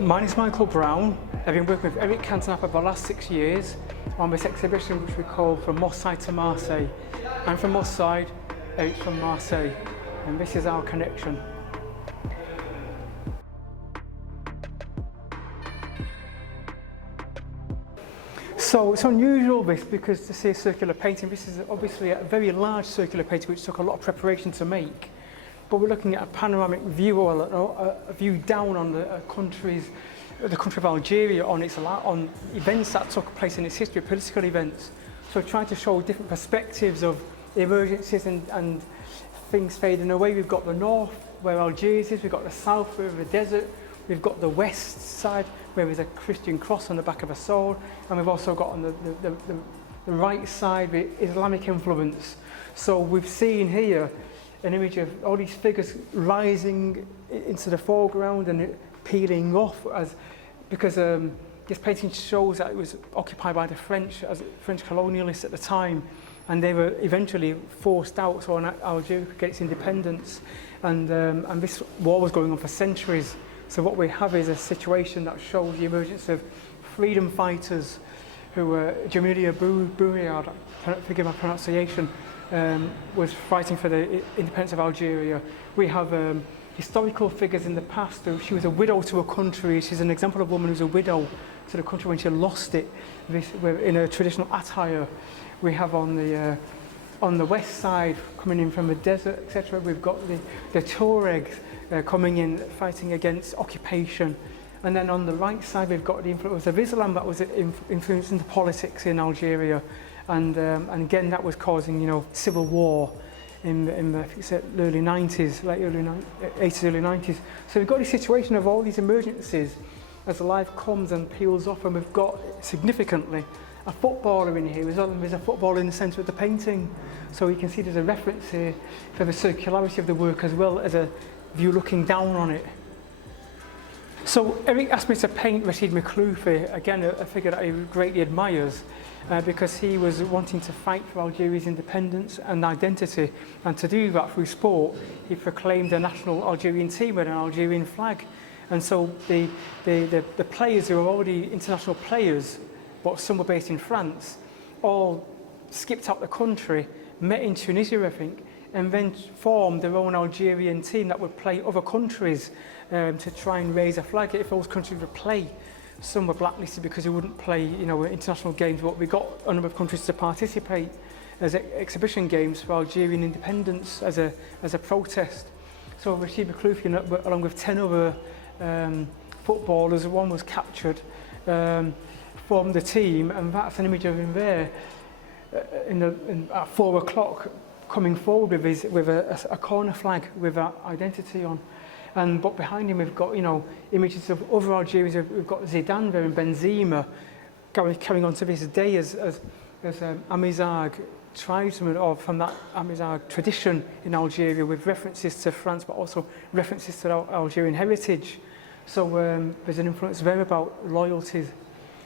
My name is Michael Browne. I've been working with Eric Cantona for the last 6 years on this exhibition which we call From Marseille to Marseille. I'm from Marseille, Eric's from Marseille, and this is our connection. So it's unusual this, because to see a circular painting, this is obviously a very large circular painting which took a lot of preparation to make. But we're looking at a panoramic view, or a view down on the country of Algeria, on events that took place in its history, political events. So trying to show different perspectives of emergencies and things fading away. We've got the north, where Algiers is, we've got the south, where the desert, we've got the west side, where there's a Christian cross on the back of a sword, and we've also got on the right side the Islamic influence. So we've seen here an image of all these figures rising into the foreground and peeling off, because this painting shows that it was occupied by the French as French colonialists at the time, and they were eventually forced out so Algeria could get its independence, and this war was going on for centuries. So what we have is a situation that shows the emergence of freedom fighters who were Jamilia Bouyard, forgive my pronunciation, was fighting for the independence of Algeria. We have historical figures in the past. She was a widow to a country. She's an example of a woman who's a widow to the country when she lost it, in a traditional attire. We have on the west side, coming in from the desert, etc., we've got the Tuaregs coming in, fighting against occupation. And then on the right side, we've got the influence of Islam that was influencing the politics in Algeria. And again, that was causing, civil war in the early 90s, late early 80s, early 90s. So we've got this situation of all these emergencies as life comes and peels off, and we've got, significantly, a footballer in here. There's a footballer in the centre of the painting. So you can see there's a reference here for the circularity of the work, as well as a view looking down on it. So Eric asked me to paint Rashid Makhloufi, again a figure that he greatly admires, because he was wanting to fight for Algeria's independence and identity, and to do that through sport, he proclaimed a national Algerian team with an Algerian flag. And so the players who were already international players, but some were based in France, all skipped out the country, met in Tunisia, I think, and then formed their own Algerian team that would play other countries to try and raise a flag if those countries would play. Some were blacklisted because they wouldn't play, international games, but we got a number of countries to participate as exhibition games for Algerian independence as a protest. So Rashid Makhloufi, along with 10 other footballers, one was captured, formed the team, and that's an image of him there at 4 o'clock, coming forward with a corner flag with that identity on. But behind him we've got images of other Algerians. We've got Zidane there and Benzema carrying on to this day as Amizargue tribesmen, or from that Amizargue tradition in Algeria, with references to France but also references to Algerian heritage. So there's an influence there about loyalties.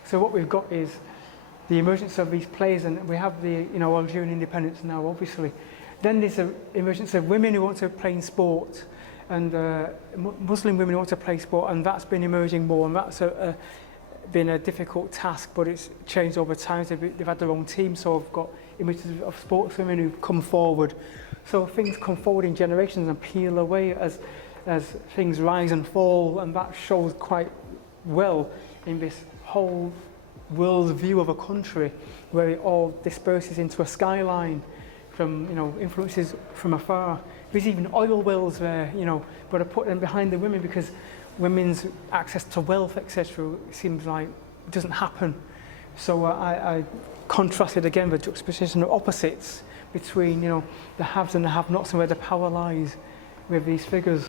So what we've got is the emergence of these players, and we have the Algerian independence now, obviously. Then there's the emergence of women who want to play in sport, and Muslim women who want to play sport, and that's been emerging more, and that's been a difficult task, but it's changed over time. They've had their own team, so I've got images of sportswomen who've come forward. So things come forward in generations and peel away as things rise and fall, and that shows quite well in this whole world view of a country, where it all disperses into a skyline from influences from afar. There's even oil wells there, but I put them behind the women because women's access to wealth, etc., seems like it doesn't happen. So I contrasted again the juxtaposition of opposites between the haves and the have-nots, and where the power lies with these figures.